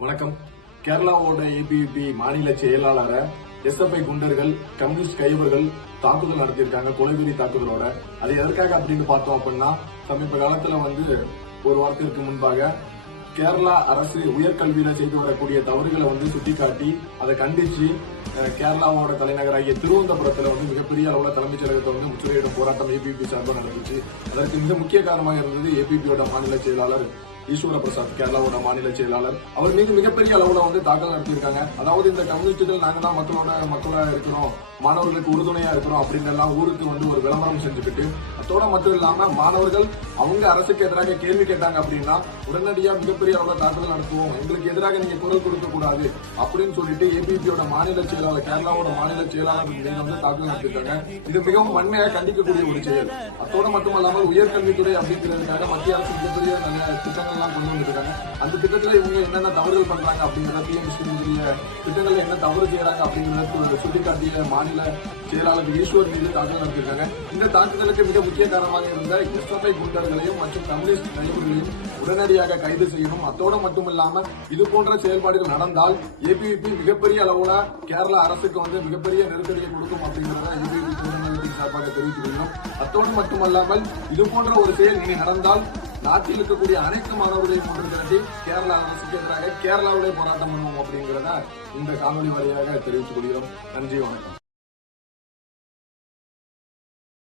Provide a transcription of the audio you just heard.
வணக்கம். கேரளாவோட ஏபிவிபி மாநில செயலாளரை எஸ்எஃப்ஐ குண்டர்கள், கம்யூனிஸ்ட் கைவர்கள் தாக்குதல் நடத்தியிருக்காங்க, கொலைவெறி தாக்குதலோட. அது எதற்காக அப்படின்னு பார்த்தோம் அப்படின்னா, சமீப காலத்துல ஒரு வாரத்திற்கு முன்பாக கேரளா அரசு உயர்கல்வியில செய்து வரக்கூடிய தவறுகளை சுட்டிக்காட்டி அதை கண்டிச்சு கேரளாவோட தலைநகராகிய திருவனந்தபுரத்துல மிகப்பெரிய அளவுல தலைமைச் செயலகத்தை முற்றுகையிடும் போராட்டம் ஏபிபி சார்பாக நடந்துச்சு. அதற்கு மிக முக்கிய காரணமாக இருந்தது ஏபிபியோட மாநில செயலாளர் ஈஸ்வர பிரசாத், கேரளாவோட மாநில செயலாளர். அவர் மீது மிகப்பெரிய அளவுல தாக்கல் நடத்தியிருக்காங்க. அதாவது இந்த கம்யூனிஸ்டுகள் நாங்க தான் மக்களா இருக்கிறோம், மாணவர்களுக்கு உறுதுணையா இருக்கிறோம் அப்படின்னு எல்லாம் ஊருக்கு ஒரு விளம்பரம் செஞ்சுக்கிட்டு, அதோட மட்டும் இல்லாம மாணவர்கள் அவங்க அரசுக்கு எதிராக கேள்வி கேட்டாங்க அப்படின்னா உடனடியா மிகப்பெரிய அளவுல தாக்குதல் நடத்துவோம், எங்களுக்கு எதிராக நீங்க குரல் கொடுக்க கூடாது அப்படின்னு சொல்லிட்டு ஏபிபியோட மாநில செயலாளர், கேரளாவோட மாநில செயலாளர் மீது தாக்குதல் நடத்திருக்காங்க. இது மிகவும் வன்மையாக கண்டிக்கக்கூடிய ஒரு செயல். அதோட மட்டுமல்லாமல் உயர்கல்வித்துறை அப்படிங்கிறதுக்காக மத்திய அரசு மிகப்பெரிய நல்ல திட்டங்கள் கொண்டு வந்திருக்காங்க. அந்த திட்டத்துல இவங்க என்னென்ன தவறுகள் பண்றாங்க அப்படிங்கறத, திட்டங்கள்ல என்ன தவறு செய்யறாங்க அப்படிங்கறது சுட்டிக்காட்டிய மாநில செயலாளர் ஈஸ்வர் மீது தாக்குதல் நடத்திருக்காங்க. இந்த தாக்குதலுக்கு மிக முக்கிய காரணமாக இருந்த எஸ்எஃப்ஐ குண்டர்களையும் மற்றும் கம்யூனிஸ்ட் தலைவர்களையும் உடனடியாக கைது செய்யணும். அதோட மட்டுமில்லாம இது போன்ற செயல்பாடுகள் நடந்தால் ஏபிவிபி மிகப்பெரிய அளவுல கேரளா அரசுக்கு மிகப்பெரிய நெருக்கடியை கொடுக்கும் அப்படிங்கறத ஏபிவிபி சார்பாக தெரிவித்துள்ளோம். அத்தோடு மட்டுமல்லாமல் இது போன்ற ஒரு செயல் இனி நடந்தால் நாட்டில் இருக்கக்கூடிய அனைத்து மாணவர்களையும் ஒன்று திரட்டி கேரளா அரசுக்கு எதிராக கேரளாவிலே போராட்டம் பண்ணுவோம் அப்படிங்கிறத இந்த காணொலி வழியாக தெரிவித்துக் கொள்கிறோம். நன்றி, வணக்கம்.